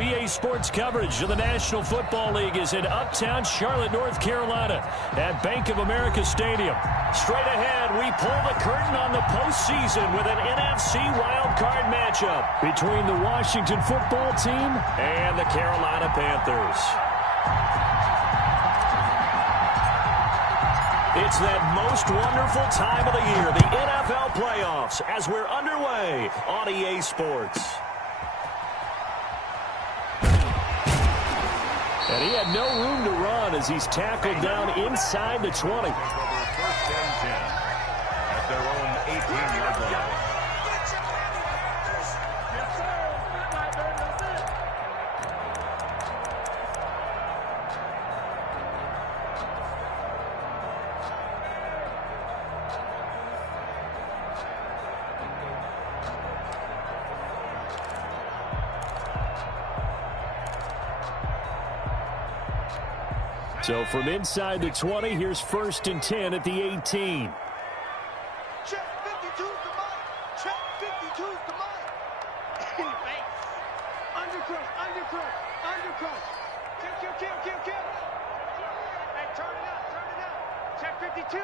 EA Sports coverage of the National Football League is in uptown Charlotte, North Carolina at Bank of America Stadium. Straight ahead, we pull the curtain on the postseason with an NFC Wildcard matchup between the Washington football team and the Carolina Panthers. It's that most wonderful time of the year, the NFL playoffs, as we're underway on EA Sports. And he had no room to run as he's tackled down inside the 20. First and 10 at their own 18-yard line. So from inside the 20, here's 1st and 10 at the 18. Check 52's the mic. Check 52's the mic. In the face. Undercut, undercut, undercut. Kill. Hey, turn it up. Check 52.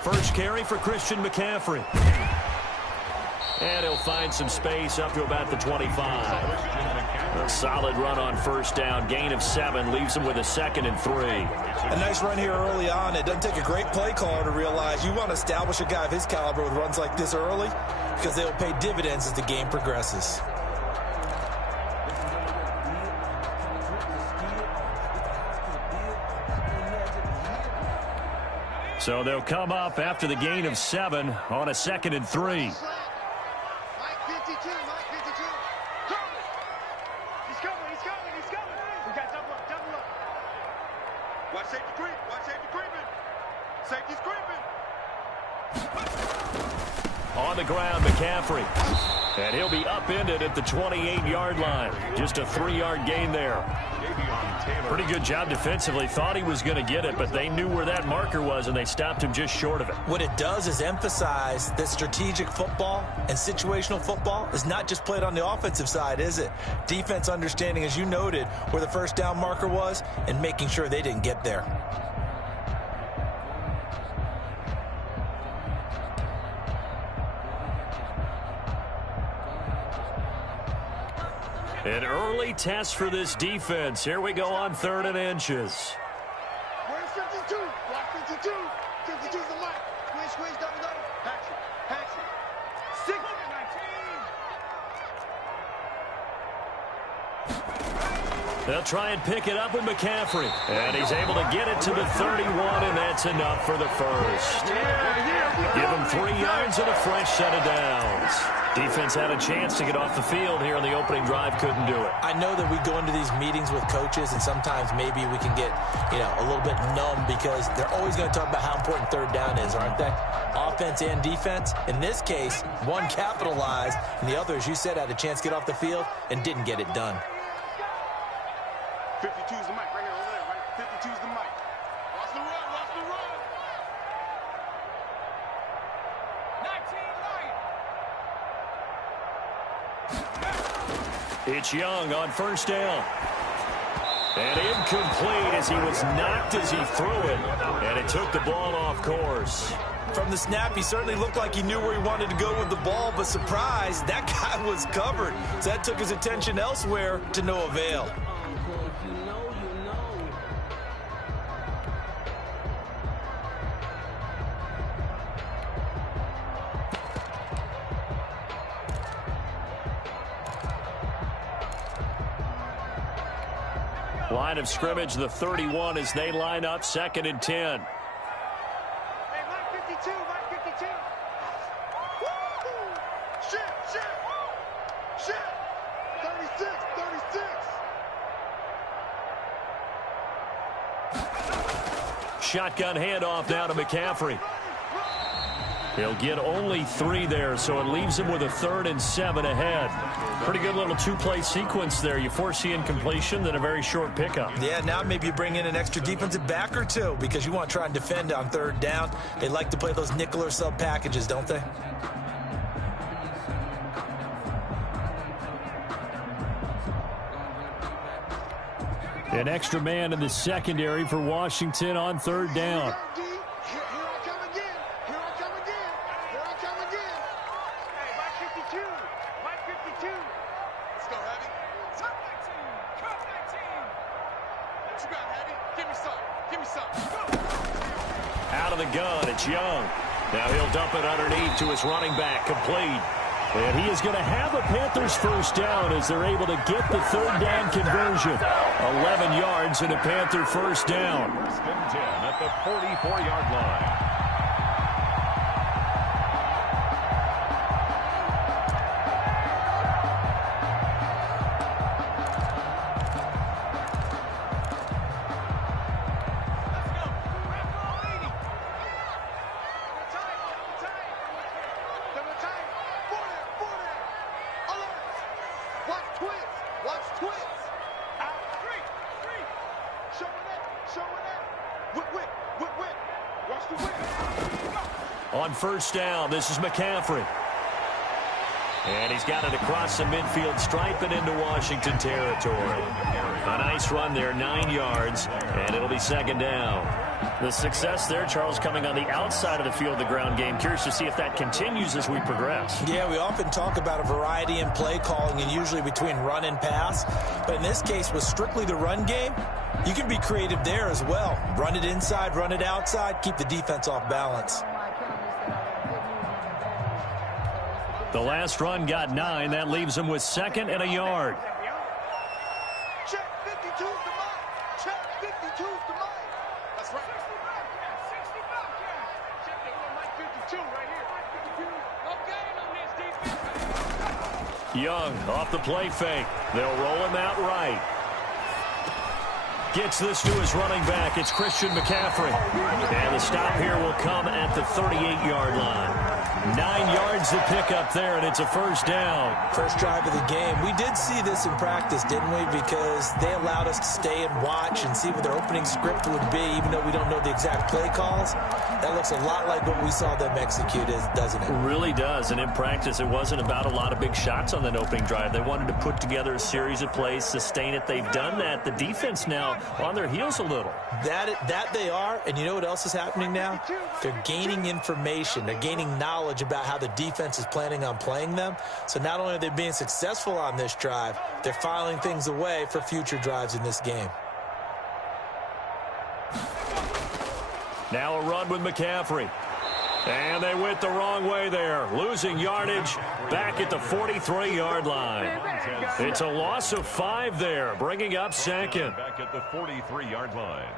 First carry for Christian McCaffrey. And he'll find some space up to about the 25. A solid run on first down. Gain of 7 leaves him with a 2nd and 3. A nice run here early on. It doesn't take a great play caller to realize you want to establish a guy of his caliber with runs like this early because they will pay dividends as the game progresses. So they'll come up after the gain of 7 on a 2nd and 3. On the ground, McCaffrey. And he'll be upended at the 28-yard line. Just a 3-yard gain there. Pretty good job defensively. Thought he was going to get it, but they knew where that marker was, and they stopped him just short of it. What it does is emphasize that strategic football and situational football is not just played on the offensive side, is it? Defense understanding, as you noted, where the first down marker was and making sure they didn't get there. An early test for this defense. Here we go on 3rd and inches. Where's 52? Block 52. 52's the mic. Squeeze, double. Pass it. 6. 19. They'll try and pick it up with McCaffrey. And he's able to get it to the 31, and that's enough for the first. Give him 3 yards and a fresh set of downs. Defense had a chance to get off the field here in the opening drive, couldn't do it. I know that we go into these meetings with coaches, and sometimes maybe we can get, a little bit numb because they're always going to talk about how important 3rd down is, aren't they? Offense and defense. In this case, one capitalized, and the other, as you said, had a chance to get off the field and didn't get it done. 52's the mic right here, over there, right? 52's the mic. Watch the run. 19 line. It's Young on first down. And incomplete as he was knocked as he threw it. And it took the ball off course. From the snap, he certainly looked like he knew where he wanted to go with the ball, but surprise, that guy was covered. So that took his attention elsewhere to no avail. Line of scrimmage, the 31 as they line up, 2nd and 10. Hey, Mike 52. Woo! Shit. 36. Shotgun handoff now to McCaffrey. He'll get only 3 there, so it leaves him with a 3rd and 7 ahead. Pretty good little 2-play sequence there. You foresee incompletion, then a very short pickup. Yeah, now maybe you bring in an extra defensive back or 2 because you want to try and defend on 3rd down. They like to play those nickel or sub packages, don't they? An extra man in the secondary for Washington on third down. Out of the gun, it's Young. Now he'll dump it underneath to his running back, complete. And he is going to have a Panthers first down as they're able to get the third down conversion. 11 yards and a Panther first down. First and 10 at the 44-yard line. On first down, this is McCaffrey. And he's got it across the midfield stripe and into Washington territory. A nice run there, 9 yards, and it'll be second down. The success there, Charles, coming on the outside of the field, the ground game. Curious to see if that continues as we progress. Yeah, we often talk about a variety in play calling and usually between run and pass. But in this case, with strictly the run game, you can be creative there as well. Run it inside, run it outside, keep the defense off balance. The last run got 9. That leaves him with second and a yard. Check 52's the mark. Check 52's the mark. That's right. 52 right here. No gain on this defense. Young off the play fake. They'll roll him out right. Gets this to his running back. It's Christian McCaffrey. And the stop here will come at the 38-yard line. 9 yards to pick up there, and it's a first down. First drive of the game. We did see this in practice, didn't we? Because they allowed us to stay and watch and see what their opening script would be, even though we don't know the exact play calls. That looks a lot like what we saw them execute, doesn't it? It really does, and in practice, it wasn't about a lot of big shots on that opening drive. They wanted to put together a series of plays, sustain it. They've done that. The defense now on their heels a little. That they are, and you know what else is happening now? They're gaining information. They're gaining knowledge about how the defense is planning on playing them. So not only are they being successful on this drive, they're filing things away for future drives in this game. Now a run with McCaffrey. And they went the wrong way there. Losing yardage back at the 43-yard line. It's a loss of 5 there, bringing up second. Back at the 43-yard line.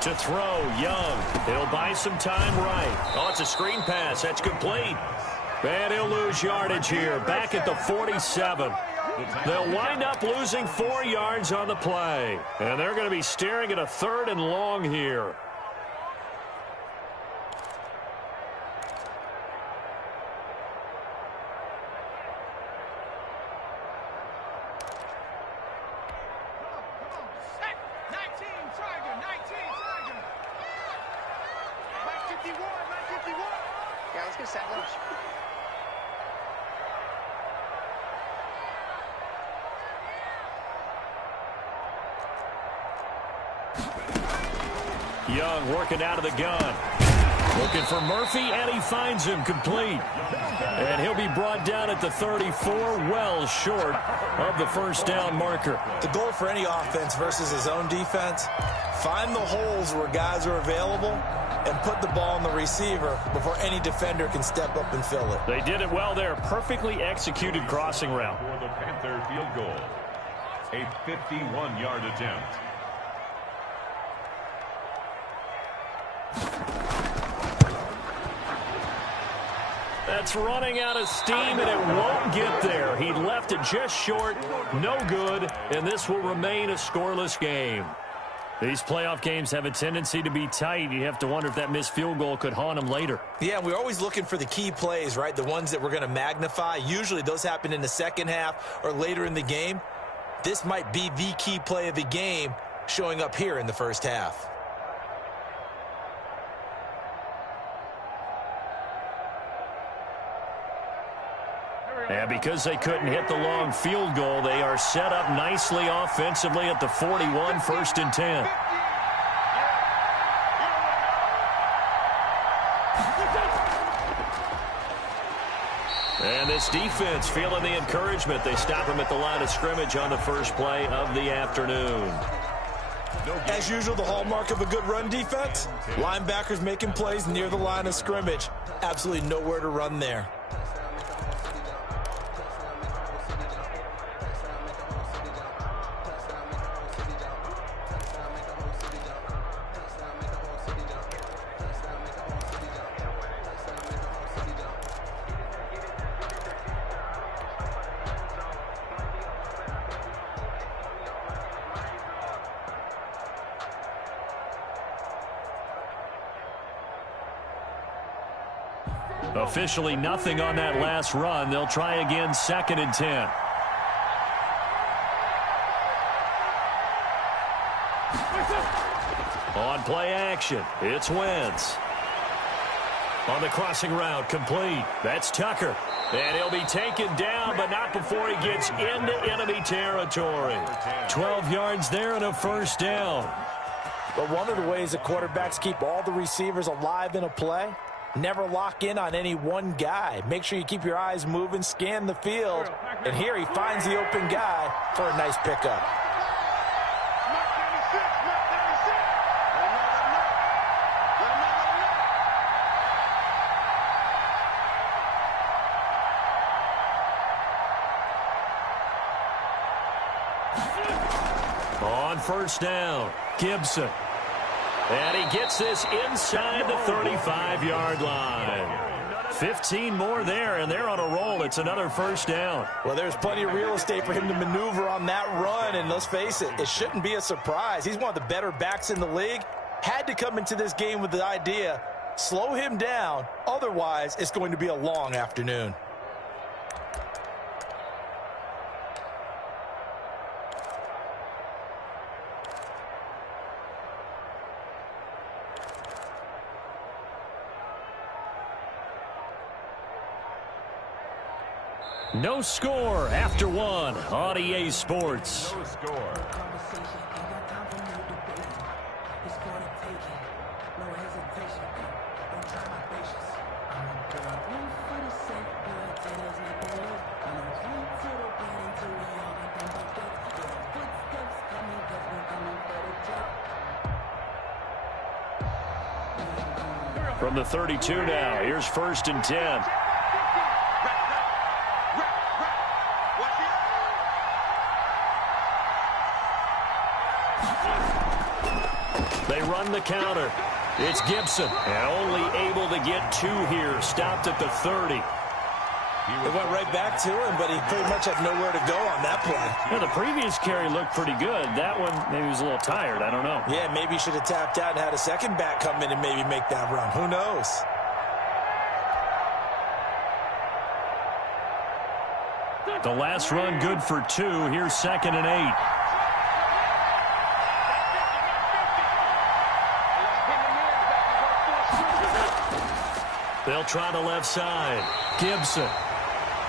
To throw, Young. He'll buy some time right. Oh, it's a screen pass. That's complete. And he'll lose yardage here. Back at the 47. They'll wind up losing 4 yards on the play. And they're going to be staring at a 3rd and long here. Young working out of the gun. Looking for Murphy, and he finds him complete. And he'll be brought down at the 34, well short of the first down marker. The goal for any offense versus his own defense, find the holes where guys are available and put the ball on the receiver before any defender can step up and fill it. They did it well there. Perfectly executed crossing route. For the Panther field goal. A 51-yard attempt. That's running out of steam, and it won't get there. He left it just short, no good, and this will remain a scoreless game. These playoff games have a tendency to be tight. You have to wonder if that missed field goal could haunt him later. Yeah, we're always looking for the key plays, right? The ones that we're going to magnify. Usually those happen in the second half or later in the game. This might be the key play of the game showing up here in the first half. And because they couldn't hit the long field goal, they are set up nicely offensively at the 41, 1st and 10. And this defense feeling the encouragement. They stop him at the line of scrimmage on the first play of the afternoon. As usual, the hallmark of a good run defense, linebackers making plays near the line of scrimmage. Absolutely nowhere to run there. Officially nothing on that last run. They'll try again, 2nd and 10. On play action, it's Wentz. On the crossing route, complete. That's Tucker. And he'll be taken down, but not before he gets into enemy territory. 12 yards there and a first down. But one of the ways that quarterbacks keep all the receivers alive in a play, never lock in on any one guy. Make sure you keep your eyes moving, scan the field. And here he finds the open guy for a nice pickup. On first down, Gibson. And he gets this inside the 35-yard line. 15 more there, and they're on a roll. It's another first down. Well, there's plenty of real estate for him to maneuver on that run, and let's face it, it shouldn't be a surprise. He's one of the better backs in the league. Had to come into this game with the idea, slow him down, otherwise it's going to be a long afternoon. No score after one on EA Sports. No score. From the 32 now, here's 1st and 10. They run the counter. It's Gibson, and only able to get 2 here. Stopped at the 30. They went right back to him, but he pretty much had nowhere to go on that play. Yeah, the previous carry looked pretty good. That one, maybe he was a little tired. I don't know. Yeah, maybe he should have tapped out and had a second back come in and maybe make that run. Who knows? The last run good for 2. Here's 2nd and 8. They'll try the left side. Gibson.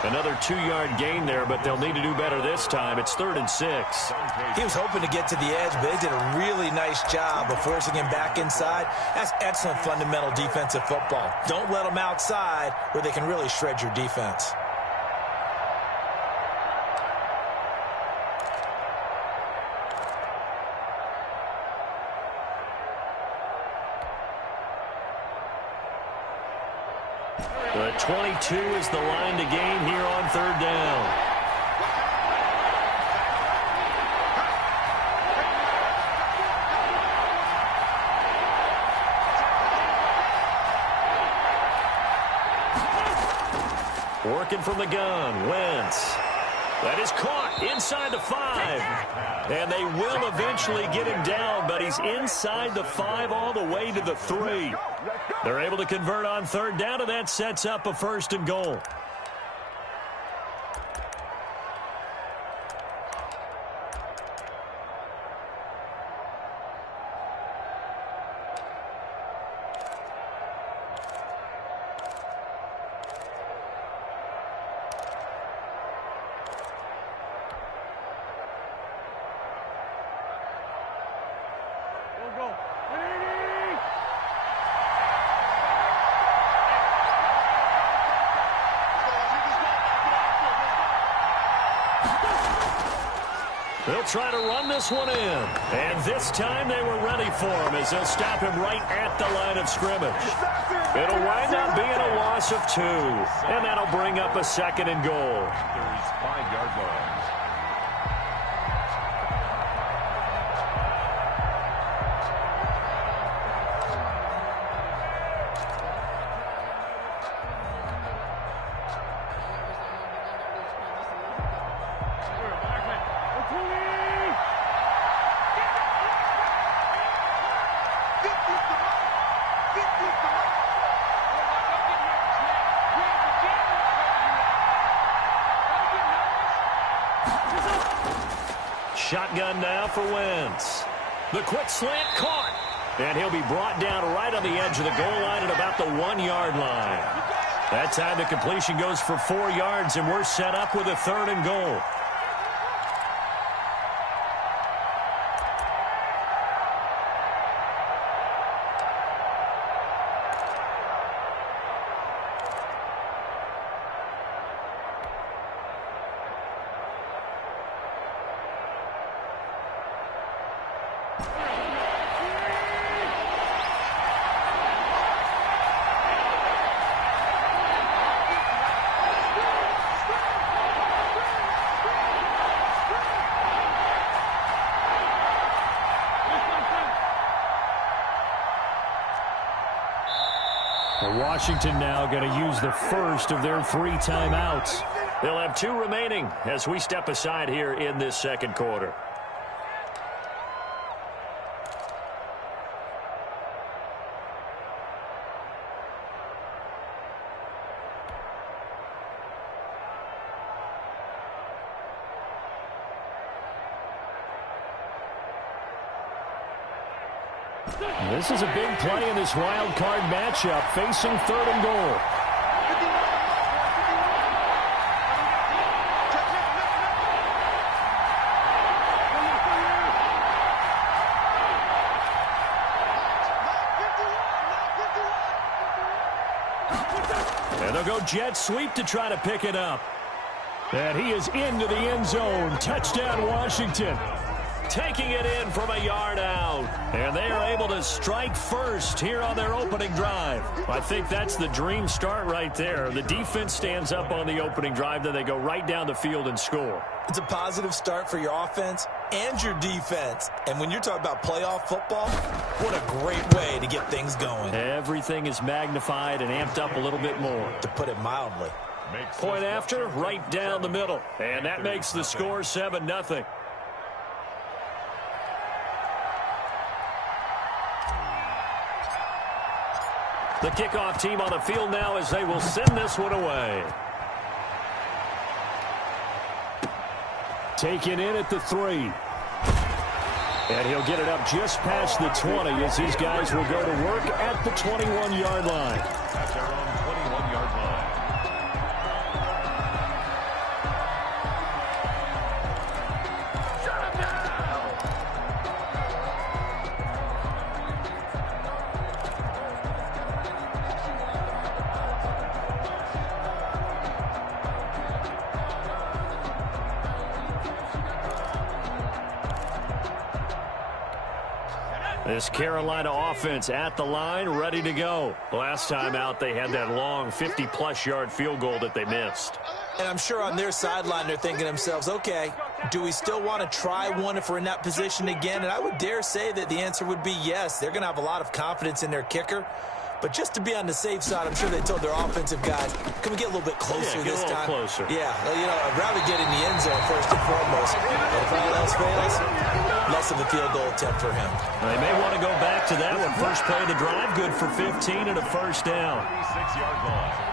Another 2-yard gain there, but they'll need to do better this time. It's 3rd and 6. He was hoping to get to the edge, but they did a really nice job of forcing him back inside. That's excellent fundamental defensive football. Don't let them outside where they can really shred your defense. The 22 is the line to gain here on 3rd down. Working from the gun, Wentz. That is caught inside the 5. And they will eventually get him down, but he's inside the 5 all the way to the 3. They're able to convert on third down, and that sets up a 1st and goal. They'll try to run this one in. And this time they were ready for him as they'll stop him right at the line of scrimmage. It'll wind up being a loss of 2. And that'll bring up a 2nd and goal. Panthers 5-yard line. Shotgun now for Wentz. The quick slant caught. And he'll be brought down right on the edge of the goal line at about the 1-yard line. That time the completion goes for 4 yards, and we're set up with a 3rd and goal. Washington now going to use the first of their 3 timeouts. They'll have 2 remaining as we step aside here in this 2nd quarter. This is a big play in this wild card matchup, facing 3rd and goal. And they'll go jet sweep to try to pick it up. And he is into the end zone. Touchdown, Washington. Taking it in from a yard out. And they are able to strike first here on their opening drive. I think that's the dream start right there. The defense stands up on the opening drive, then they go right down the field and score. It's a positive start for your offense and your defense. And when you're talking about playoff football, what a great way to get things going. Everything is magnified and amped up a little bit more. To put it mildly. Point after, right down the middle. And that makes the score 7-0. The kickoff team on the field now as they will send this one away. Taken in at the 3. And he'll get it up just past the 20 as these guys will go to work at the 21-yard line. At their own 21-yard line. This Carolina offense at the line, ready to go. Last time out, they had that long 50-plus yard field goal that they missed. And I'm sure on their sideline, they're thinking to themselves, okay, do we still want to try one if we're in that position again? And I would dare say that the answer would be yes. They're going to have a lot of confidence in their kicker. But just to be on the safe side, I'm sure they told their offensive guys, can we get a little bit closer this time? Closer. Yeah, you know, I'd rather get in the end zone first and foremost. But if all else fails, less of a field goal attempt for him. They may want to go back to that one. First play of the drive, good for 15 and a first down. 36-yard line.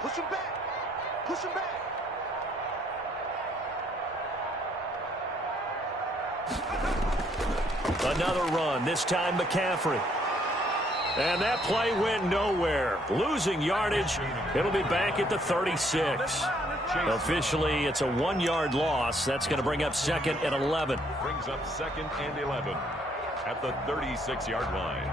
Push him back. Push him back. Another run, this time McCaffrey. And that play went nowhere. Losing yardage. It'll be back at the 36. Officially, it's a 1-yard loss. That's going to bring up second and 11. Brings up second and 11 at the 36-yard line.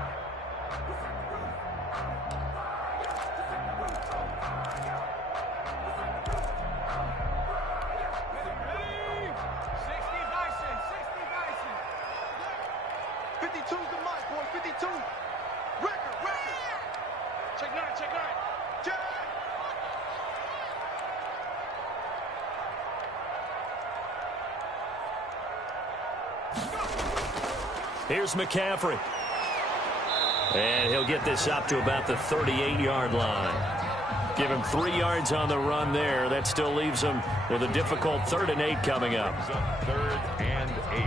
Here's McCaffrey. And he'll get this up to about the 38-yard line. Give him 3 yards on the run there. That still leaves him with a difficult 3rd and 8 coming up. 3rd and 8.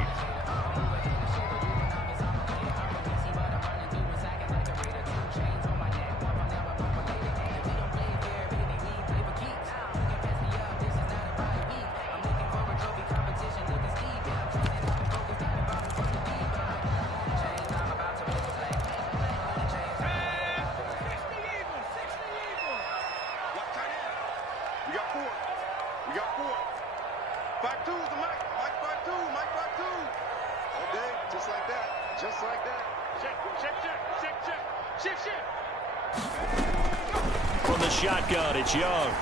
From the shotgun, it's Young.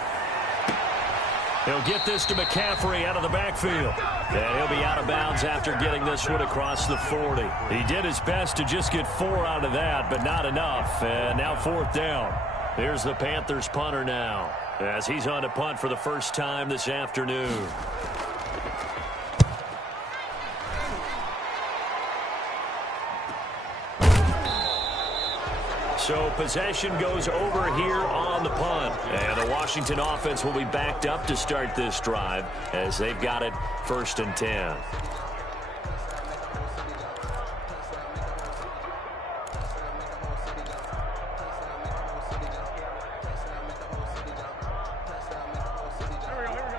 He'll get this to McCaffrey out of the backfield. And he'll be out of bounds after getting this one across the 40. He did his best to just get 4 out of that, but not enough. And now 4th down. Here's the Panthers punter now, as he's on to punt for the first time this afternoon. So possession goes over here on the punt. And the Washington offense will be backed up to start this drive as they've got it 1st and 10.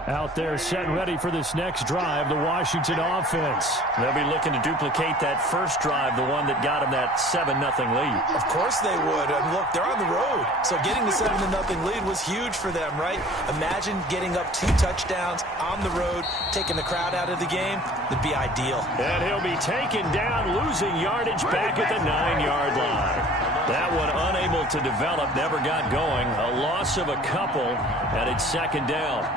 Out there set and ready for this next drive, the Washington offense. They'll be looking to duplicate that first drive, the one that got them that 7-0 lead. Of course they would. And look, they're on the road. So getting the 7-0 lead was huge for them, right? Imagine getting up 2 touchdowns on the road, taking the crowd out of the game. That'd be ideal. And he'll be taken down, losing yardage back at the 9-yard line. That one unable to develop, never got going. A loss of a couple, and it's 2nd down.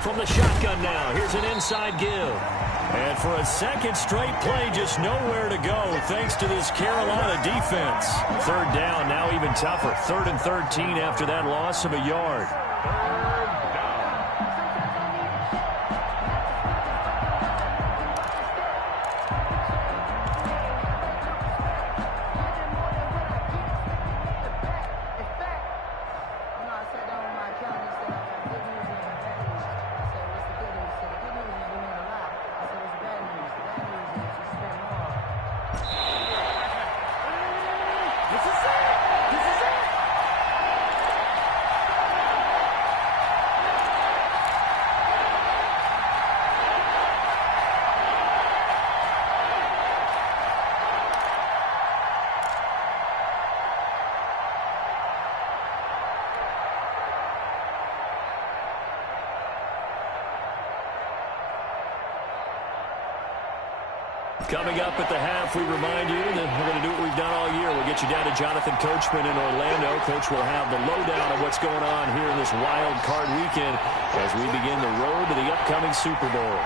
From the shotgun now, here's an inside give. And for a second straight play, just nowhere to go thanks to this Carolina defense. 3rd down, now even tougher. 3rd and 13 after that loss of a yard. Coming up at the half, we remind you that we're going to do what we've done all year. We'll get you down to Jonathan Coachman in Orlando. Coach will have the lowdown of what's going on here in this wild card weekend as we begin the road to the upcoming Super Bowl.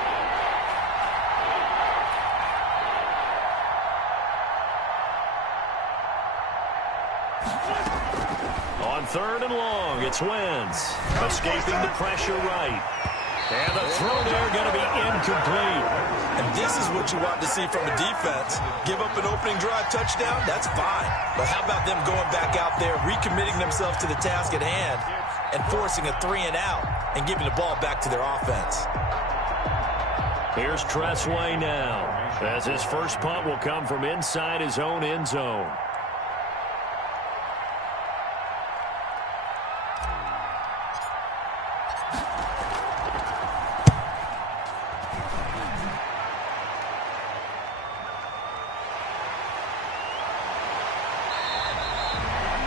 On 3rd and long, it's Wentz. Escaping the pressure right. And the throw there going to be incomplete. And this is what you want to see from a defense. Give up an opening drive touchdown, that's fine. But how about them going back out there, recommitting themselves to the task at hand, and forcing a 3-and-out and giving the ball back to their offense. Here's Tressway now, as his first punt will come from inside his own end zone.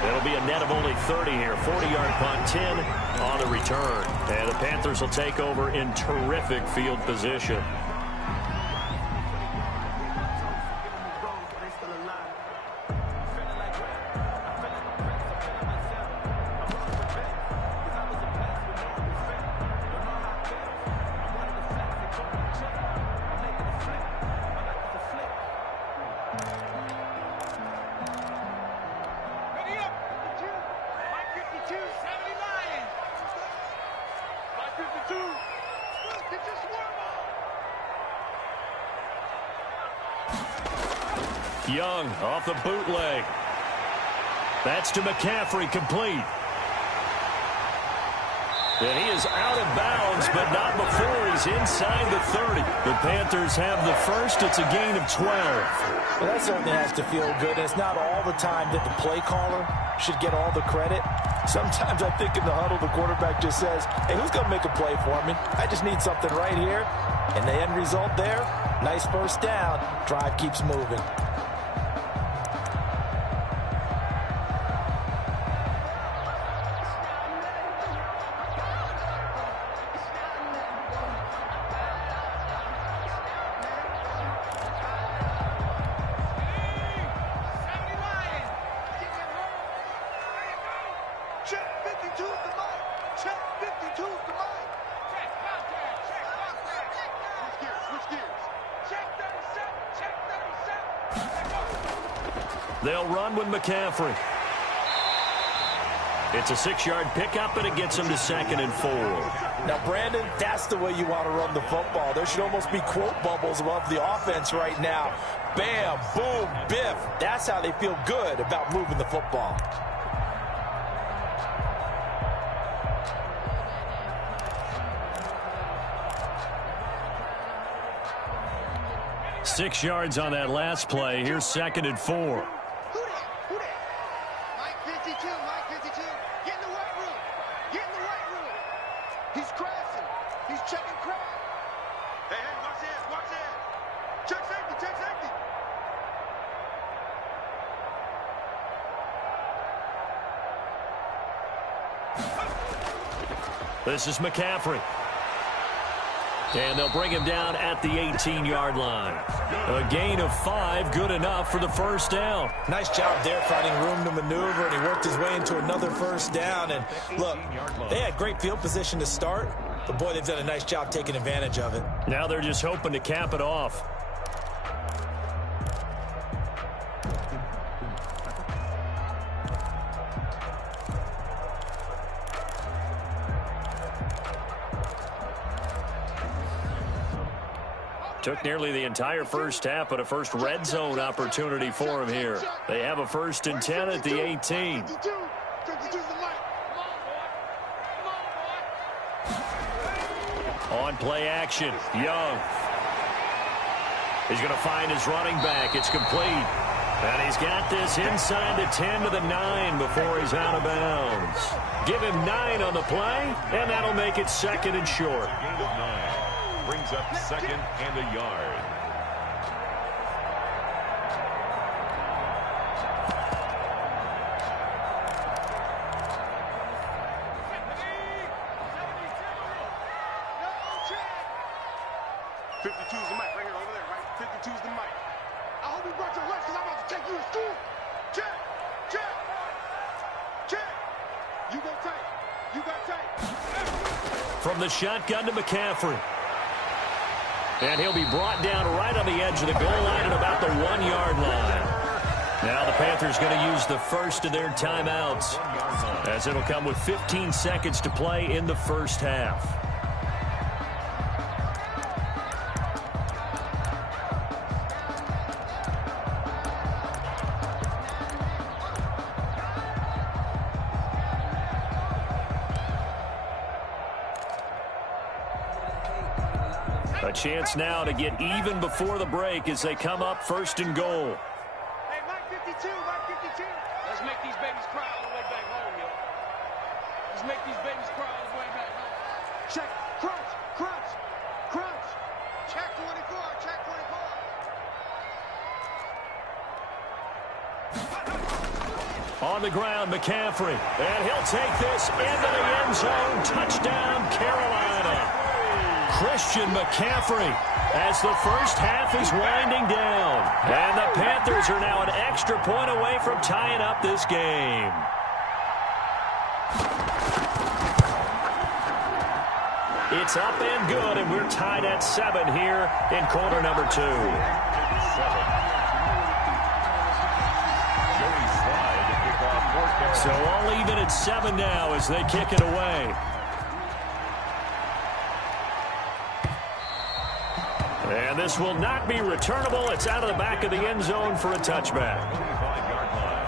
It'll be a net of only 30 here. 40-yard punt, 10 on the return. And the Panthers will take over in terrific field position. Young off the bootleg. That's to McCaffrey, complete. And he is out of bounds, but not before he's inside the 30. The Panthers have the first. It's a gain of 12. Well, that certainly has to feel good. It's not all the time that the play caller should get all the credit. Sometimes I think in the huddle, the quarterback just says, hey, who's going to make a play for me? I just need something right here. And the end result there, nice first down. Drive keeps moving. They'll run with McCaffrey. It's a 6-yard pickup, and it gets him to 2nd and 4. Now, Brandon, that's the way you want to run the football. There should almost be quote bubbles above the offense right now. Bam, boom, biff. That's how they feel good about moving the football. Six yards on that last play. Here's 2nd and 4. This is McCaffrey. And they'll bring him down at the 18-yard line. A gain of 5, good enough for the first down. Nice job there finding room to maneuver, and he worked his way into another first down. And look, they had great field position to start, but boy, they've done a nice job taking advantage of it. Now they're just hoping to cap it off. Took nearly the entire first half, but a first red zone opportunity for him here. They have a 1st and 10 at the 18. On play action, Young. He's going to find his running back. It's complete. And he's got this inside the 10 to the 9 before he's out of bounds. Give him 9 on the play, and that'll make it 2nd and short. Gain of 9. Brings up 2nd and a yard. #52's the mic right here over there, right? 52's the mic. I hope you brought your lunch because I'm about to take you to school. Check. Check. Check. You go tight. You got tight. From the shotgun to McCaffrey. And he'll be brought down right on the edge of the goal line at about the 1-yard line. Now the Panthers going to use the first of their timeouts, as it'll come with 15 seconds to play in the first half. A chance now to get even before the break as they come up first and goal. Hey, Mike 52, Mike 52. Let's make these babies cry all the way back home, yo. Let's make these babies cry all the way back home. Check. Crunch. Crunch. Crunch. Check 24. Check 24. On the ground, McCaffrey. And he'll take this into the end zone. Touchdown, Carolina. Christian McCaffrey as the first half is winding down. And the Panthers are now an extra point away from tying up this game. It's up and good, and we're tied at 7 here in quarter number 2. So all even at 7 now as they kick it away. And this will not be returnable. It's out of the back of the end zone for a touchback. 25-yard line.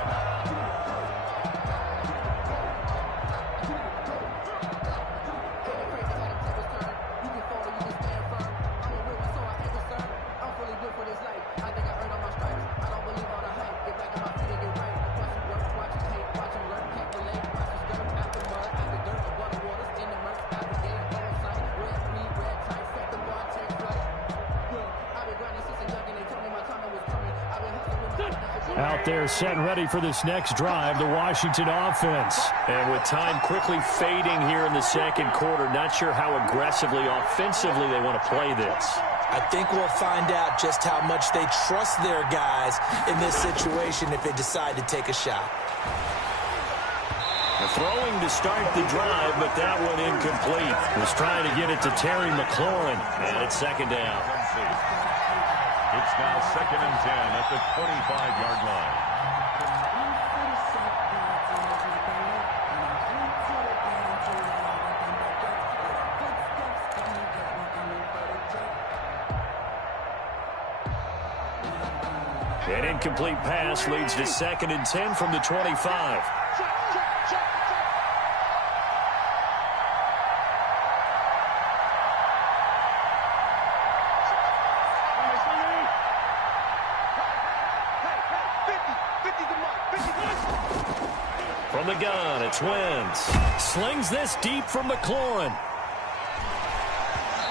Out there set ready for this next drive, the Washington offense. And with time quickly fading here in the second quarter, not sure how aggressively, offensively they want to play this. I think we'll find out just how much they trust their guys in this situation if they decide to take a shot. Throwing to start the drive, but that one incomplete. Was trying to get it to Terry McLaurin, and it's second down. It's now 2nd and 10 at the 25-yard line. An incomplete pass leads to 2nd and 10 from the 25. From the gun, it's Wentz. Slings this deep from McLaurin.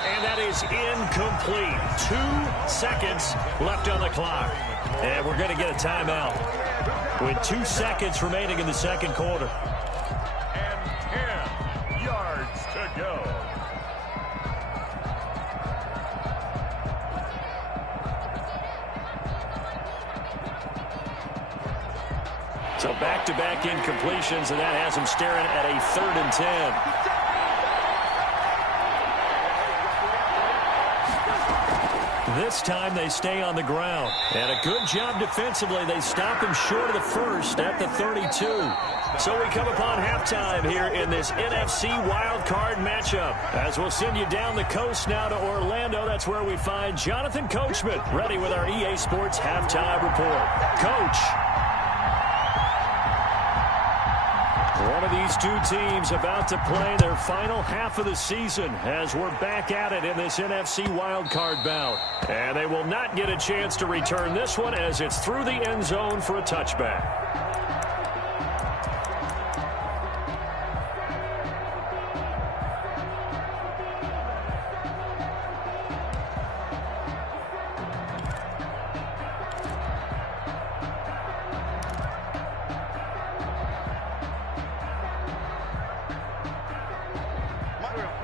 And that is incomplete. 2 seconds left on the clock. And we're going to get a timeout with 2 seconds remaining in the second quarter. And 10 yards to go. So back-to-back incompletions, and that has him staring at a 3rd and 10. This time they stay on the ground. And a good job defensively. They stop him short of the first at the 32. So we come upon halftime here in this NFC Wildcard matchup. As we'll send you down the coast now to Orlando. That's where we find Jonathan Coachman ready with our EA Sports halftime report. Coach. One of these two teams about to play their final half of the season as we're back at it in this NFC wildcard bout. And they will not get a chance to return this one as it's through the end zone for a touchback.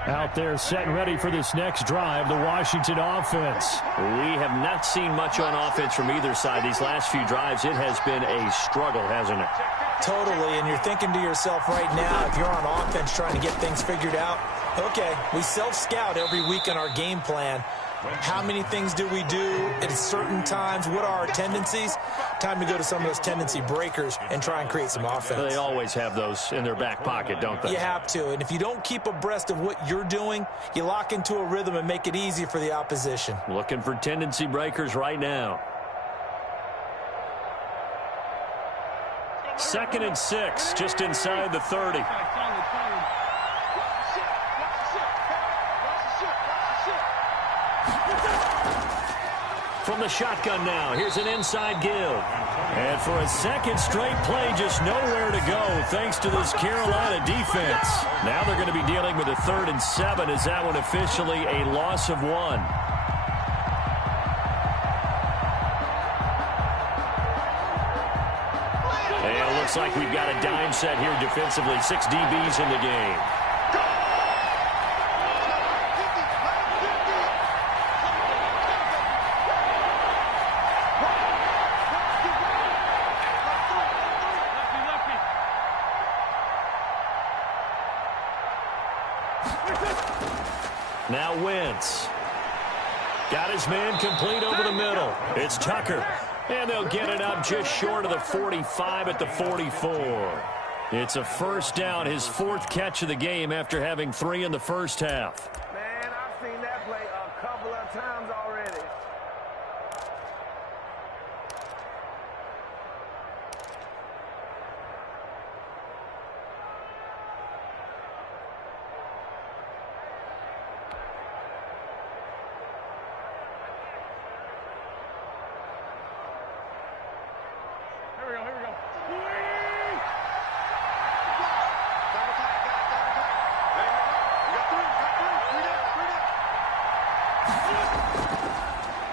Out there set and ready for this next drive, the Washington offense. We have not seen much on offense from either side these last few drives. It has been a struggle, hasn't it? Totally, and you're thinking to yourself right now, if you're on offense trying to get things figured out, okay, we self-scout every week on our game plan. How many things do we do at certain times? What are our tendencies? Time to go to some of those tendency breakers and try and create some offense. They always have those in their back pocket, don't they? You have to, and if you don't keep abreast of what you're doing, you lock into a rhythm and make it easy for the opposition. Looking for tendency breakers right now. 2nd and 6, just inside the 30. From the shotgun now, here's an inside give. And for a second straight play, just nowhere to go thanks to this Carolina defense. Now they're going to be dealing with a 3rd and 7. Is that one officially a loss of 1? And it looks like we've got a dime set here defensively. 6 DBs in the game. Now Wentz. Got his man complete over the middle. It's Tucker. And they'll get it up just short of the 45 at the 44. It's a first down, his 4th catch of the game after having 3 in the first half. Man, I've seen that play a couple of times already.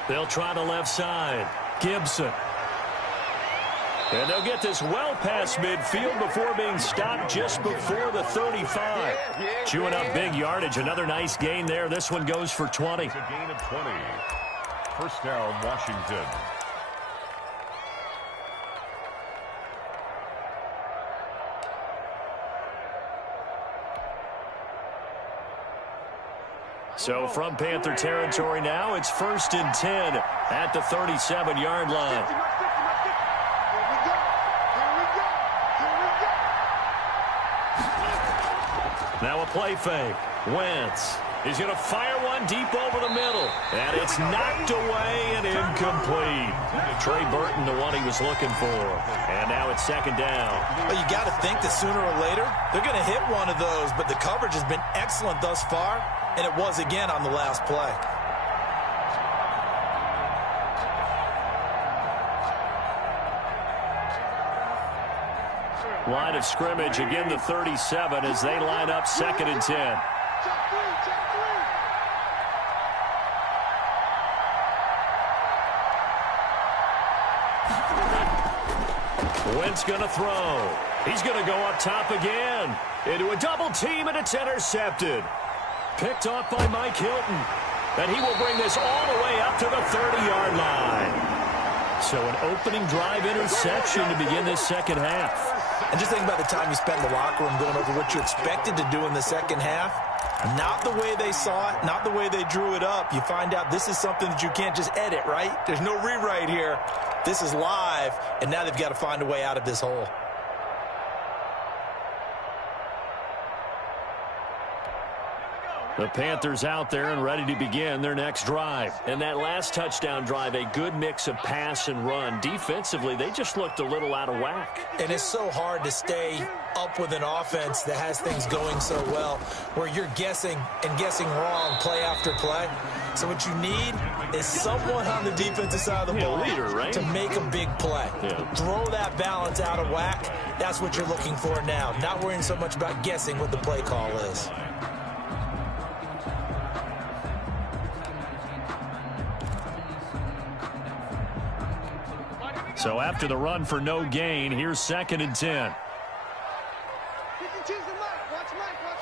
They'll try the left side. Gibson. And they'll get this well past midfield before being stopped just before the 35. Chewing up big yardage. Another nice gain there. This one goes for 20. It's a gain of 20. First down, Washington. So from Panther territory now, it's 1st and 10 at the 37-yard line. Now a play fake. Wentz. He's going to fire one deep over the middle. And it's knocked away and incomplete. Trey Burton, the one he was looking for. And now it's 2nd down. Well, you got to think that sooner or later, they're going to hit one of those. But the coverage has been excellent thus far. And it was again on the last play. Line of scrimmage, again the 37 as they line up 2nd and 10. Wentz going to throw. He's going to go up top again. Into a double team, and it's intercepted. Picked off by Mike Hilton. And he will bring this all the way up to the 30-yard line. So an opening drive interception to begin this second half. And just think about the time you spent in the locker room going over what you expected to do in the second half. Not the way they saw it, not the way they drew it up. You find out this is something that you can't just edit, right? There's no rewrite here. This is live, and now they've got to find a way out of this hole. The Panthers out there and ready to begin their next drive. And that last touchdown drive, a good mix of pass and run. Defensively, they just looked a little out of whack. And it's so hard to stay up with an offense that has things going so well, where you're guessing and guessing wrong play after play. So what you need is someone on the defensive side of the ball leader, right? to make a big play. Yeah. Throw that balance out of whack. That's what you're looking for now. Not worrying so much about guessing what the play call is. So after the run for no gain, here's 2nd and 10. Watch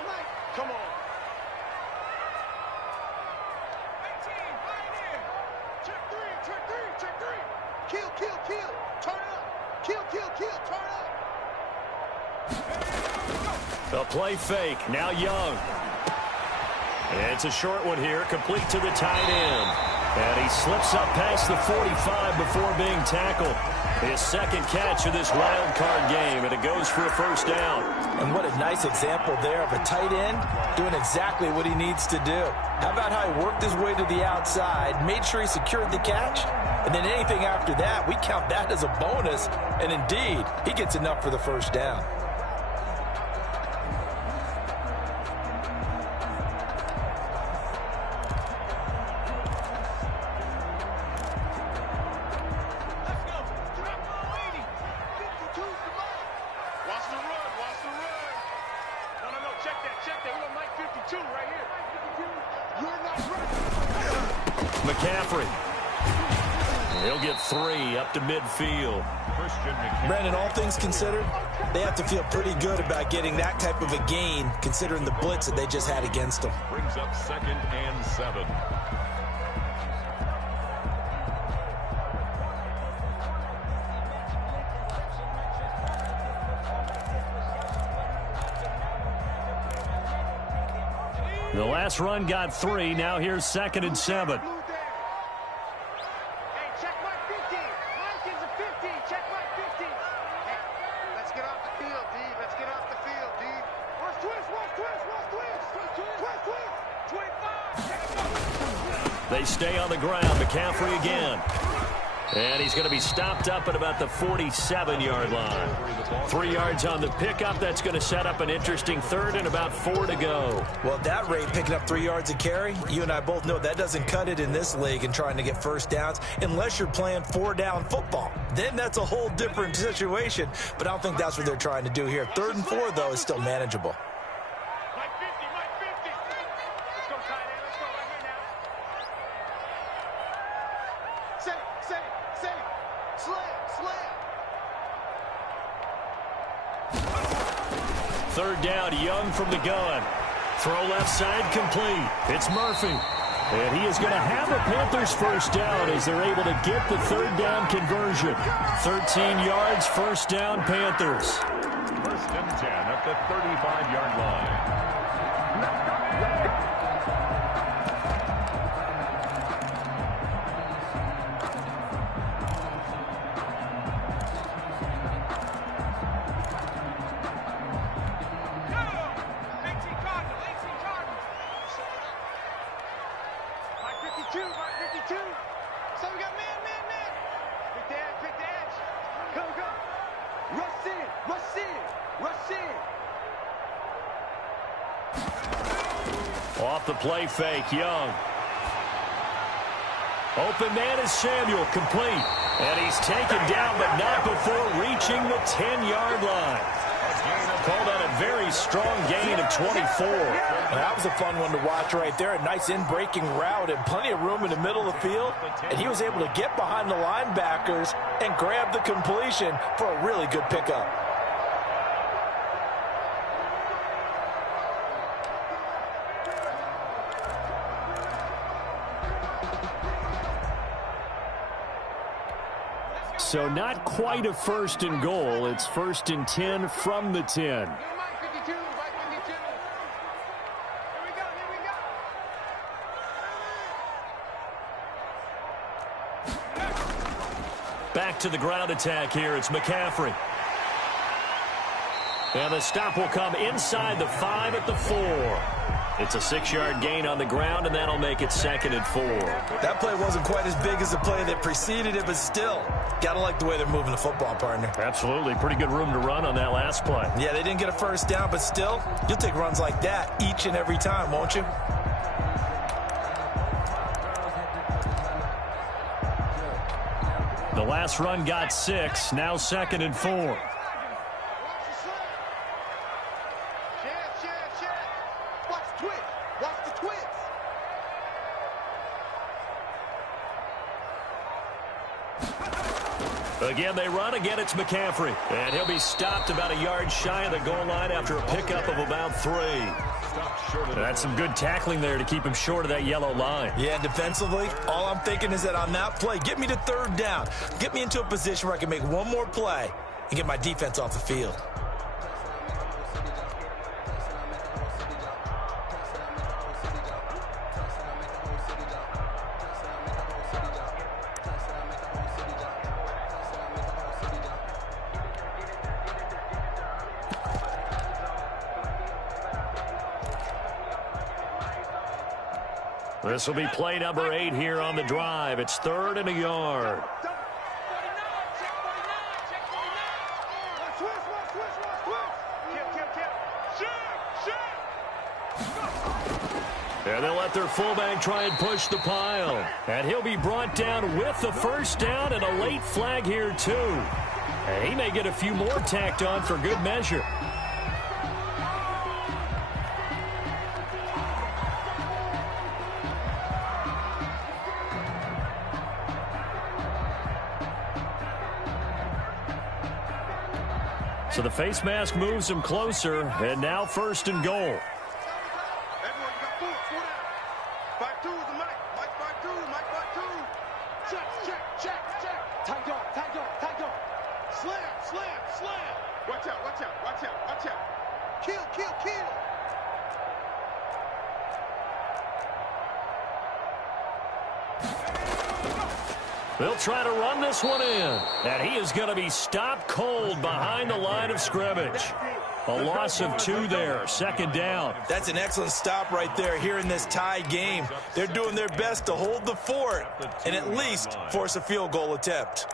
Mike. Come on. check three. Kill, kill, kill. Turn it up. Kill, kill, kill. Turn it up. A play fake. Now Young. It's a short one here, complete to the tight end. And he slips up past the 45 before being tackled. His second catch of this wild card game, and it goes for a first down. And what a nice example there of a tight end doing exactly what he needs to do. How about how he worked his way to the outside, made sure he secured the catch, and then anything after that, we count that as a bonus. And indeed, he gets enough for the first down. McCaffrey. He'll get 3 up to midfield. Brandon, all things considered, they have to feel pretty good about getting that type of a gain, considering the blitz that they just had against them. Brings up 2nd and 7. The last run got 3. Now here's 2nd and 7. They stay on the ground. McCaffrey again. And he's going to be stopped up at about the 47-yard line. 3 yards on the pickup. That's going to set up an interesting third and about 4 to go. Well, at that rate, picking up 3 yards a carry, you and I both know that doesn't cut it in this league and trying to get first downs unless you're playing 4-down football. Then that's a whole different situation. But I don't think that's what they're trying to do here. 3rd and 4, though, is still manageable. Third down, Young from the gun. Throw left side, complete. It's Murphy. And he is going to have a Panthers first down as they're able to get the 3rd down conversion. 13 yards, first down, Panthers. 1st and 10 at the 35-yard line. Off the play fake, Young. Open man is Samuel, complete. And he's taken down, but not before reaching the 10-yard line. Called on a very strong gain of 24. And that was a fun one to watch right there. A nice in-breaking route and plenty of room in the middle of the field. And he was able to get behind the linebackers and grab the completion for a really good pickup. So not quite a 1st and goal. It's 1st and 10 from the 10. Back to the ground attack here. It's McCaffrey. And the stop will come inside the 5 at the 4. It's a 6-yard gain on the ground, and that'll make it 2nd and 4. That play wasn't quite as big as the play that preceded it, but still, gotta like the way they're moving the football, partner. Absolutely. Pretty good room to run on that last play. Yeah, they didn't get a first down, but still, you'll take runs like that each and every time, won't you? The last run got 6. Now 2nd and 4. Again, they run. Again, it's McCaffrey. And he'll be stopped about a yard shy of the goal line after a pickup of about 3. Stopped short of the That's some good tackling there to keep him short of that yellow line. Yeah, and defensively, all I'm thinking is that on that play, get me to third down. Get me into a position where I can make one more play and get my defense off the field. This will be play number 8 here on the drive. It's 3rd and a yard. And they'll let their fullback try and push the pile. And he'll be brought down with the first down and a late flag here, too. And he may get a few more tacked on for good measure. So the face mask moves him closer, and now 1st and goal. They'll try to run this one in, and he is going to be stopped cold behind the line of scrimmage. A loss of 2 there, 2nd down. That's an excellent stop right there here in this tie game. They're doing their best to hold the fort and at least force a field goal attempt.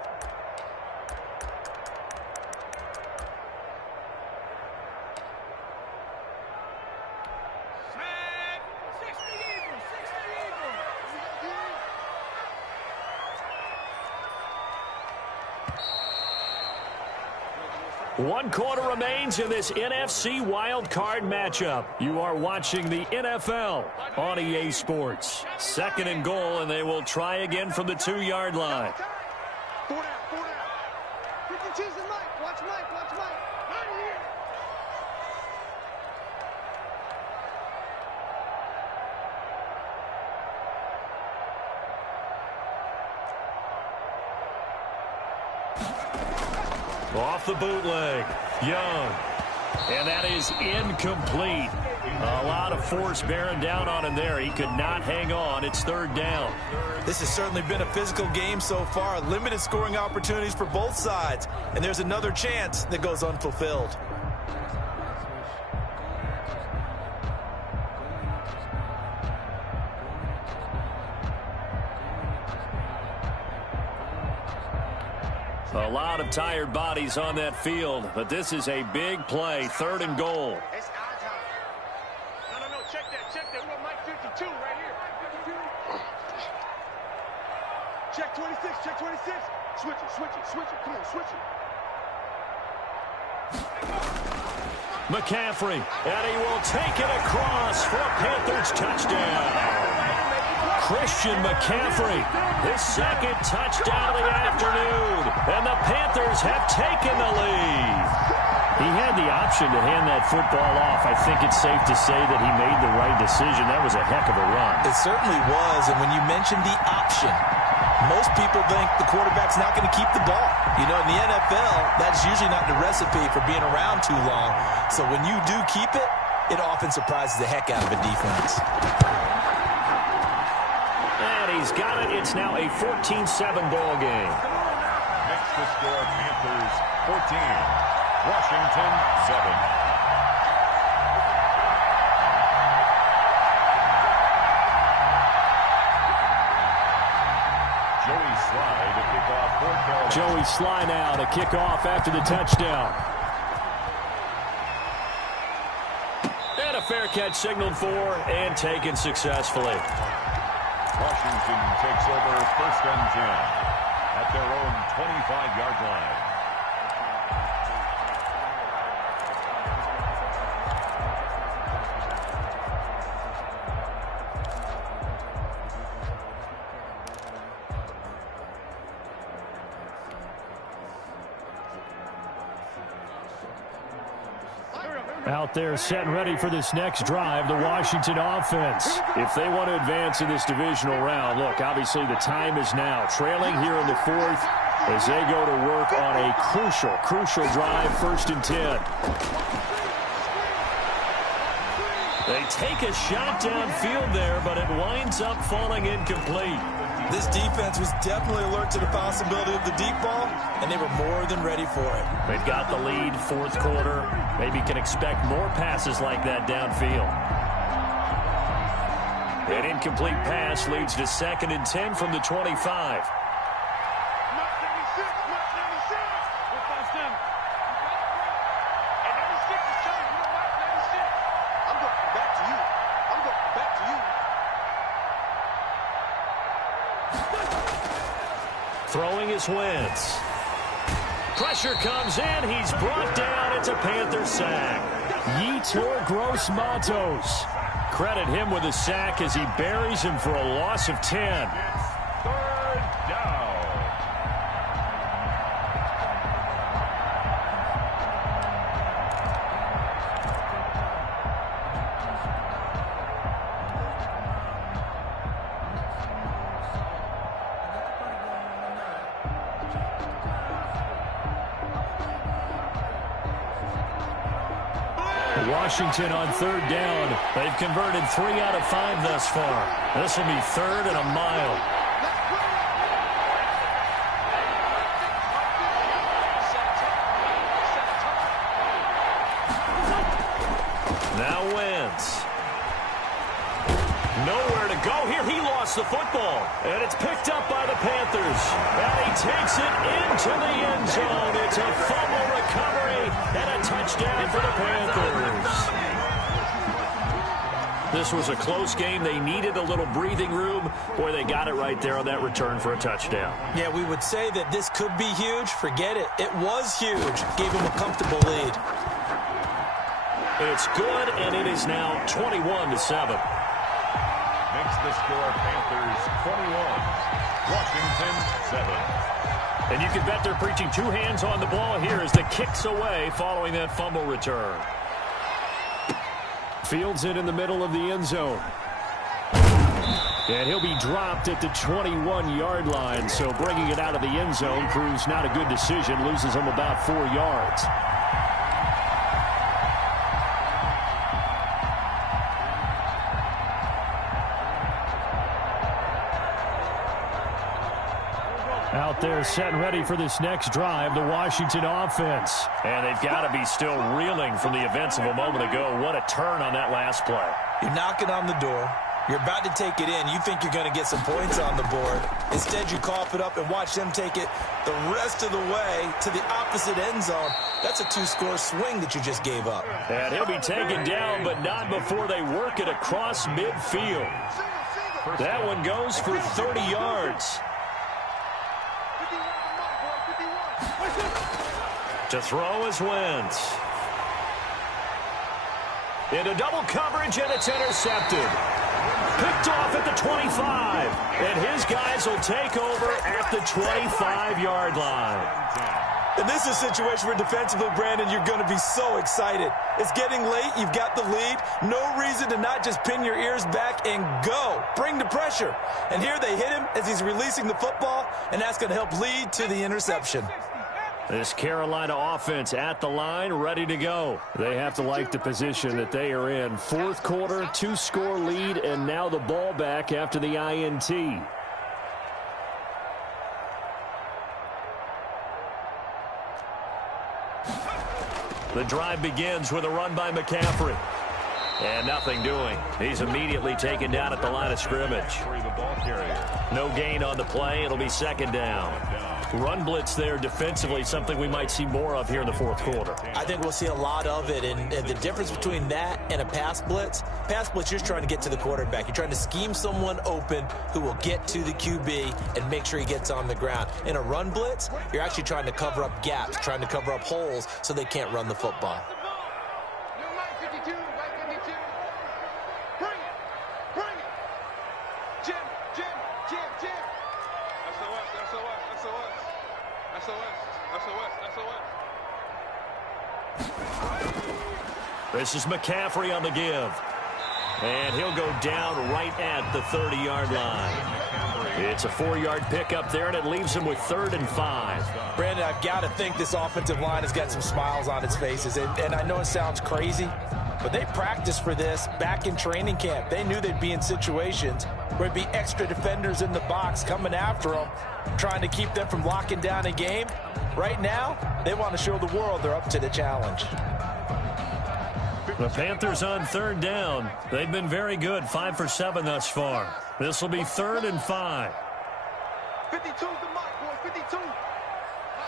One quarter remains in this NFC Wildcard matchup. You are watching the NFL on EA Sports. 2nd and goal, and they will try again from the 2-yard line. Off the bootleg, Young. And that is incomplete. A lot of force bearing down on him there. He could not hang on. It's 3rd down. This has certainly been a physical game so far. Limited scoring opportunities for both sides. And there's another chance that goes unfulfilled. A lot of tired bodies on that field, but this is a big play, 3rd and goal. It's our time. No, check that. We got Mike 52 right here. Check 26. Switch it. Come on, switch it. McCaffrey, and he will take it across for a Panthers touchdown. Christian McCaffrey, his 2nd touchdown of the afternoon, and the Panthers have taken the lead. He had the option to hand that football off. I think it's safe to say that he made the right decision. That was a heck of a run. It certainly was, and when you mentioned the option, most people think the quarterback's not going to keep the ball. You know, in the NFL, that's usually not the recipe for being around too long. So when you do keep it, it often surprises the heck out of a defense. And he's got it. It's now a 14-7 ball game. Makes the score Panthers 14, Washington 7. Joey Sly now to kick off after the touchdown. And a fair catch signaled for and taken successfully. Washington takes over 1st and 10 at their own 25-yard line. Out there set and ready for this next drive, the Washington offense. If they want to advance in this divisional round, look, obviously the time is now. Trailing here in the fourth as they go to work on a crucial drive, 1st and 10. They take a shot downfield there, but it winds up falling incomplete. This defense was definitely alert to the possibility of the deep ball, and they were more than ready for it. They've got the lead, 4th quarter. Maybe can expect more passes like that downfield. An incomplete pass leads to 2nd and 10 from the 25. Throwing his Wentz. Pressure comes in. He's brought down. It's a Panther sack. Yetur Gross-Matos. Credit him with a sack as he buries him for a loss of 10. 3rd down. Washington on 3rd down. They've converted 3 out of 5 thus far. This will be 3rd and a mile. Now Wentz. Nowhere to go here. He lost the football. And it's picked up by the Panthers. And he takes it into the end zone. It's a fumble recovery and a touchdown for the Panthers. This was a close game. They needed a little breathing room. Boy, they got it right there on that return for a touchdown. Yeah, we would say that this could be huge. Forget it. It was huge. Gave him a comfortable lead. It's good, and it is now 21-7. Makes the score Panthers 21, Washington 7. And you can bet they're preaching 2 hands on the ball here as the kick's away following that fumble return. Fields it in the middle of the end zone. And he'll be dropped at the 21-yard line. So bringing it out of the end zone proves not a good decision. Loses him about 4 yards. Out there set and ready for this next drive, the Washington offense. And they've got to be still reeling from the events of a moment ago. What a turn on that last play. You're knocking on the door. You're about to take it in. You think you're going to get some points on the board. Instead, you cough it up and watch them take it the rest of the way to the opposite end zone. That's a 2-score swing that you just gave up. And he'll be taken down, but not before they work it across midfield. That one goes for 30 yards. To throw is Wentz. Into double coverage, and it's intercepted. Picked off at the 25. And his guys will take over at the 25-yard line. And this is a situation where defensively, Brandon, you're going to be so excited. It's getting late. You've got the lead. No reason to not just pin your ears back and go. Bring the pressure. And here they hit him as he's releasing the football, and that's going to help lead to the interception. This Carolina offense at the line, ready to go. They have to like the position that they are in. 4th quarter, 2-score lead, and now the ball back after the INT. The drive begins with a run by McCaffrey. And nothing doing. He's immediately taken down at the line of scrimmage. No gain on the play. It'll be 2nd down. Run blitz there defensively, something we might see more of here in the 4th quarter. I think we'll see a lot of it, and the difference between that and a pass blitz, you're just trying to get to the quarterback. You're trying to scheme someone open who will get to the QB and make sure he gets on the ground. In a run blitz, you're actually trying to cover up gaps, trying to cover up holes so they can't run the football. This is McCaffrey on the give. And he'll go down right at the 30-yard line. It's a 4-yard pickup there, and it leaves him with 3rd and 5. Brandon, I've got to think this offensive line has got some smiles on its faces. And I know it sounds crazy, but they practiced for this back in training camp. They knew they'd be in situations where there'd be extra defenders in the box coming after them, trying to keep them from locking down a game. Right now, they want to show the world they're up to the challenge. The Panthers on 3rd down. They've been very good, 5 for 7 thus far. This will be 3rd and 5. 52's the mark, boy. 52. Not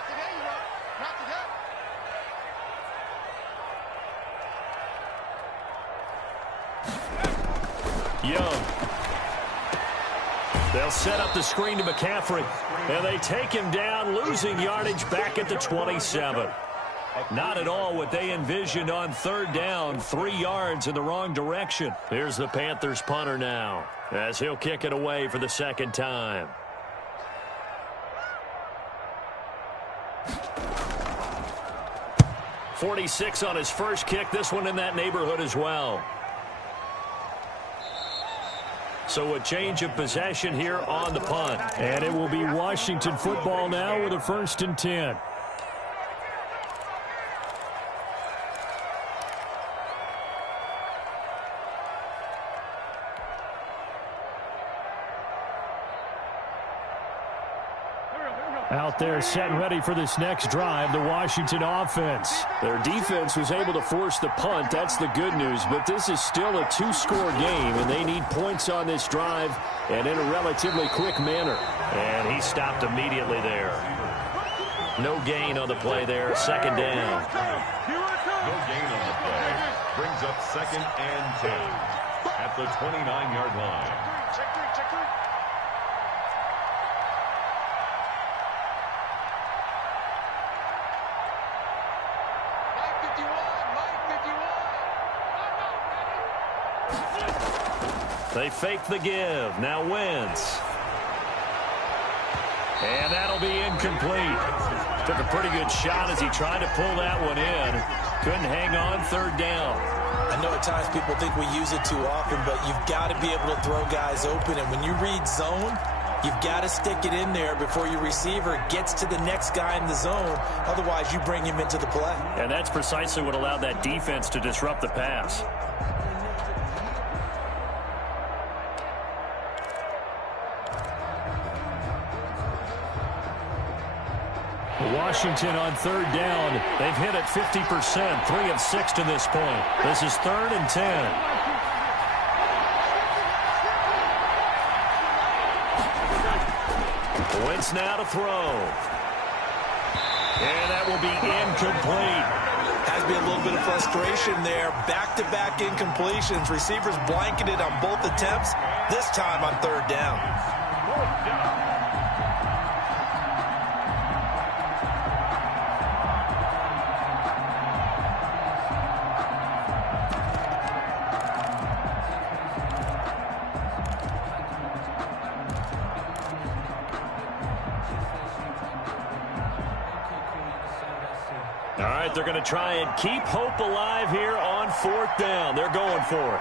today, you know. Not today. Young. They'll set up the screen to McCaffrey. And they take him down, losing yardage back at the 27. Not at all what they envisioned on 3rd down. 3 yards in the wrong direction. Here's the Panthers punter now, as he'll kick it away for the 2nd time. .46 on his first kick. This one in that neighborhood as well. So a change of possession here on the punt. And it will be Washington football now with a 1st and 10. Out there set and ready for this next drive, the Washington offense. Their defense was able to force the punt. That's the good news. But this is still a 2-score game, and they need points on this drive and in a relatively quick manner. And he stopped immediately there. No gain on the play there. 2nd down. No gain on the play. Brings up 2nd and 10 at the 29-yard line. They fake the give. Now Wentz. And that'll be incomplete. Took a pretty good shot as he tried to pull that one in. Couldn't hang on 3rd down. I know at times people think we use it too often, but you've got to be able to throw guys open. And when you read zone, you've got to stick it in there before your receiver gets to the next guy in the zone. Otherwise, you bring him into the play. And that's precisely what allowed that defense to disrupt the pass. Washington on 3rd down. They've hit it 50%, 3 of 6 to this point. This is 3rd and 10. Wentz now to throw. And that will be incomplete. Has been a little bit of frustration there. Back-to-back incompletions. Receivers blanketed on both attempts, this time on 3rd down. All right, they're going to try and keep hope alive here on 4th down. They're going for it.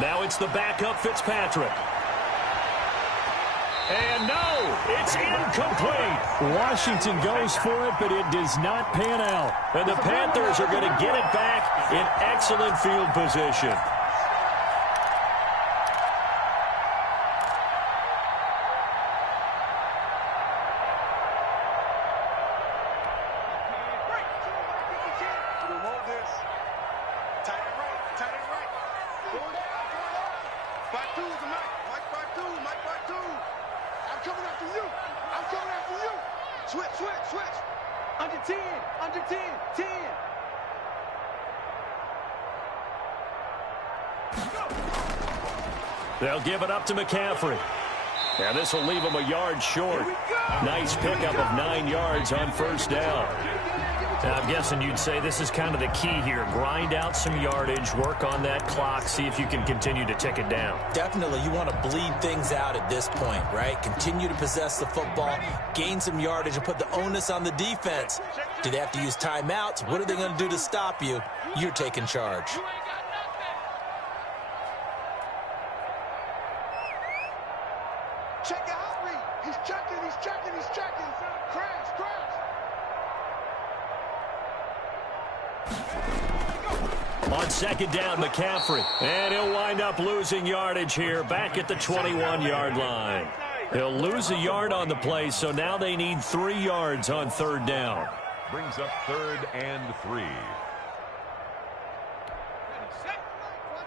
Now it's the backup Fitzpatrick. And no, it's incomplete. Washington goes for it, but it does not pan out. And the Panthers are going to get it back in excellent field position. They'll give it up to McCaffrey. And this will leave him a yard short. Nice pickup of 9 yards on 1st down. I'm guessing you'd say this is kind of the key here. Grind out some yardage, work on that clock, see if you can continue to tick it down. Definitely, you want to bleed things out at this point, right? Continue to possess the football, gain some yardage, and put the onus on the defense. Do they have to use timeouts? What are they going to do to stop you? You're taking charge. Check the hot read. He's checking, he's checking, he's checking. Crash, crash. On second down, McCaffrey. And he'll wind up losing yardage here back at the 21-yard line. He'll lose a yard on the play, so now they need 3 yards on third down. Brings up 3rd and 3. Watch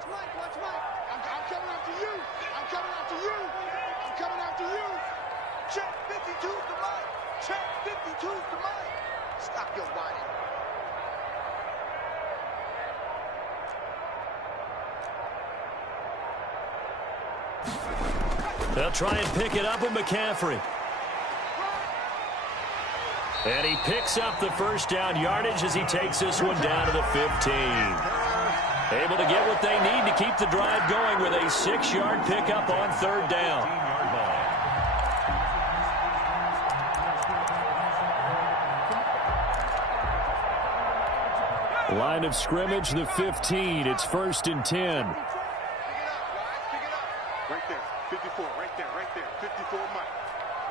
Mike, watch Mike. I'm coming after you. I'm coming after you. I'm coming after you. Check 52's the Mike. Check 52's the Mike. Stop your whining. They'll try and pick it up with McCaffrey. And he picks up the first down yardage as he takes this one down to the 15. Able to get what they need to keep the drive going with a 6-yard pickup on third down. Line of scrimmage, the 15. It's 1st and 10. Right there, 54, right there, 54 Mike.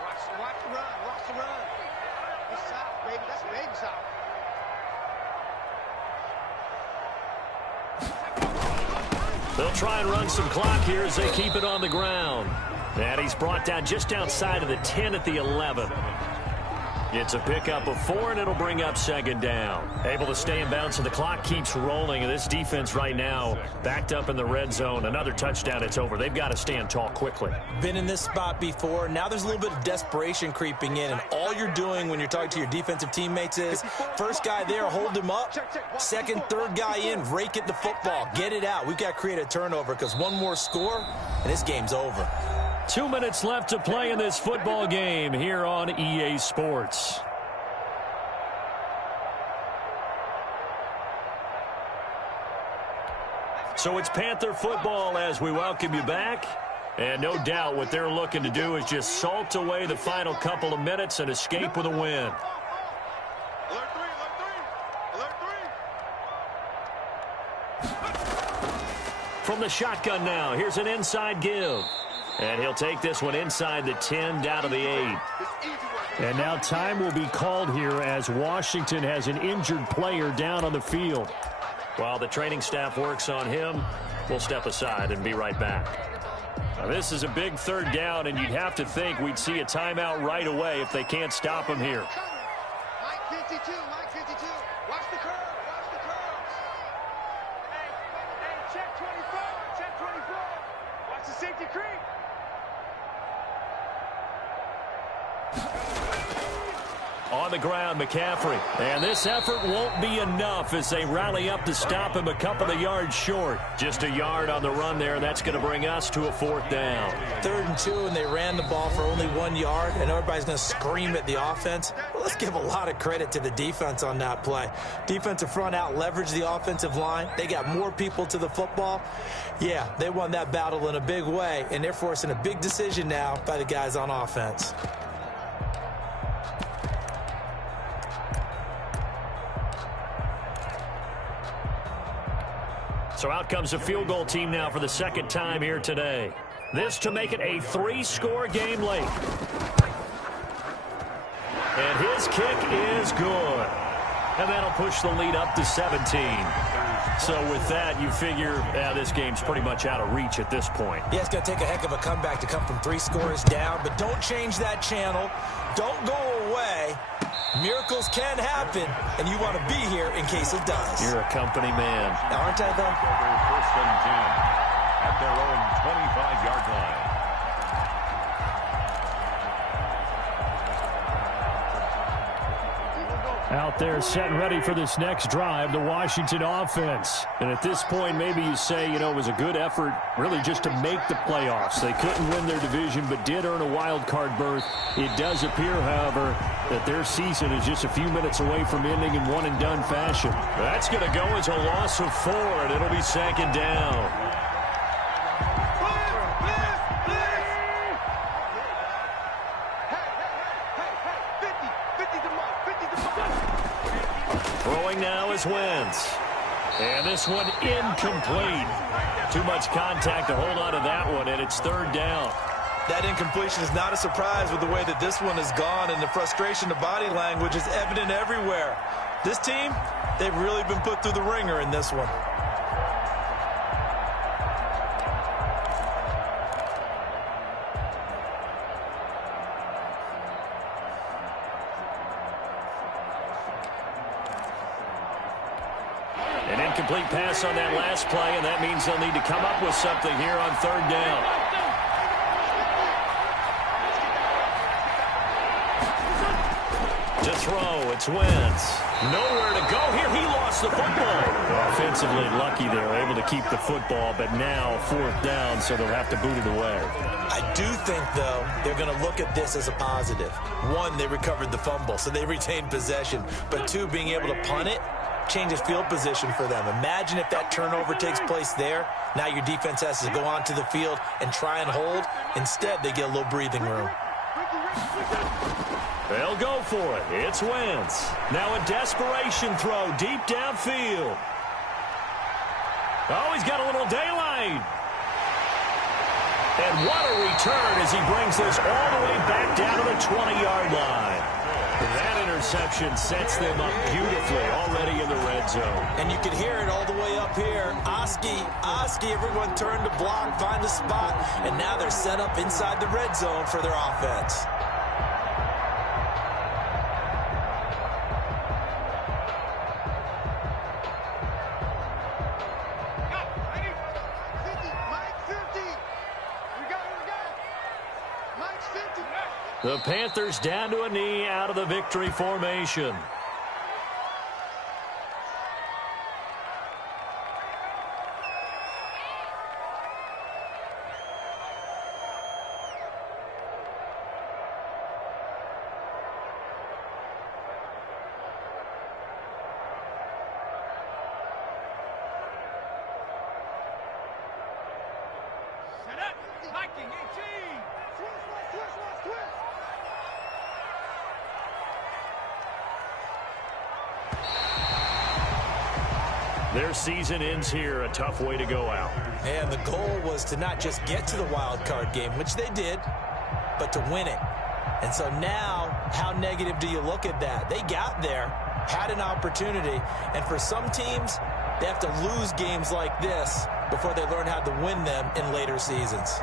Watch the run. It's south, baby, that's baby south. They'll try and run some clock here as they keep it on the ground. And he's brought down just outside of the 10 at the 11. It's a pickup of 4, and it'll bring up second down. Able to stay in bounds, so the clock keeps rolling. And this defense right now backed up in the red zone. Another touchdown, it's over. They've got to stand tall quickly. Been in this spot before. Now there's a little bit of desperation creeping in, and all you're doing when you're talking to your defensive teammates is first guy there, hold him up. Second, third guy in, rake at the football. Get it out. We've got to create a turnover because one more score, and this game's over. 2 minutes left to play in this football game here on EA Sports. So it's Panther football as we welcome you back. And no doubt what they're looking to do is just salt away the final couple of minutes and escape with a win. From the shotgun now, here's an inside give. And he'll take this one inside the 10 down to the 8. And now time will be called here as Washington has an injured player down on the field. While the training staff works on him, we'll step aside and be right back. Now, this is a big third down, and you'd have to think we'd see a timeout right away if they can't stop him here. Mike 52, Mike 52. Watch the curve, watch the curves. Hey, check 24, check 24. Watch the safety creep. On the ground, McCaffrey. And this effort won't be enough as they rally up to stop him a couple of yards short. Just a yard on the run there. That's going to bring us to a 4th down. 3rd and 2, and they ran the ball for only 1 yard, and everybody's going to scream at the offense. Well, let's give a lot of credit to the defense on that play. Defensive front out leveraged the offensive line. They got more people to the football. Yeah, they won that battle in a big way, and they're forcing a big decision now by the guys on offense. So out comes a field goal team now for the 2nd time here today. This to make it a 3-score game late. And his kick is good. And that'll push the lead up to 17. So with that, you figure this game's pretty much out of reach at this point. Yeah, it's going to take a heck of a comeback to come from 3 scores down, but don't change that channel. Don't go away. Miracles can happen, and you want to be here in case it does. You're a company man. Aren't I, though? 1st and 10 at their own 25-yard line. Out there set and ready for this next drive, the Washington offense. And at this point, maybe you say, you know, it was a good effort really just to make the playoffs. They couldn't win their division but did earn a wild card berth. It does appear, however, that their season is just a few minutes away from ending in one-and-done fashion. That's going to go as a loss of 4, and it'll be 2nd down. Throwing now is Wentz. And this one incomplete. Too much contact to hold on to that one, and it's 3rd down. That incompletion is not a surprise with the way that this one has gone, and the frustration of body language is evident everywhere. This team, they've really been put through the ringer in this one. An incomplete pass on that last play, and that means they'll need to come up with something here on 3rd down. To throw, it's Wentz. Nowhere to go here. He lost the football. Offensively lucky they were able to keep the football, but now 4th down, so they'll have to boot it away. I do think, though, they're going to look at this as a positive. 1, they recovered the fumble, so they retained possession. But 2, being able to punt it changes field position for them. Imagine if that turnover takes place there. Now your defense has to go onto the field and try and hold. Instead, they get a little breathing room. They'll go for it. It's Wentz. Now a desperation throw deep downfield. Oh, he's got a little daylight. And what a return as he brings this all the way back down to the 20-yard line. That interception sets them up beautifully already in the red zone. And you can hear it all the way up here. Oski, everyone turned to block, find a spot, and now they're set up inside the red zone for their offense. The Panthers down to a knee out of the victory formation. Their season ends here, a tough way to go out. And the goal was to not just get to the wild card game, which they did, but to win it. And so now, how negative do you look at that? They got there, had an opportunity, and for some teams, they have to lose games like this before they learn how to win them in later seasons.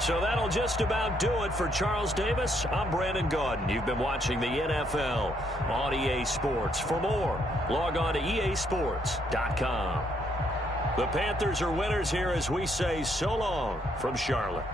So that'll just about do it for Charles Davis. I'm Brandon Gaudin. You've been watching the NFL on EA Sports. For more, log on to easports.com. The Panthers are winners here as we say so long from Charlotte.